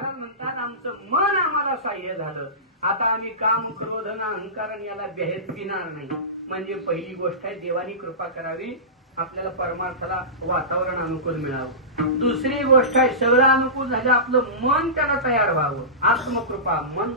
महाराज म्हणतात आमचं मन आम्हाला सहाय्य झालं, आता आम्ही काम क्रोध आणि अहंकार याला बेहेत पिणार नाही. म्हणजे पहिली गोष्ट आहे देवानी कृपा करावी, आपल्याला परमार्थाला वातावरण अनुकूल मिळावं. दुसरी गोष्ट आहे सगळं अनुकूल झालं, आपलं मन त्याला तयार व्हावं. आत्मकृपा मन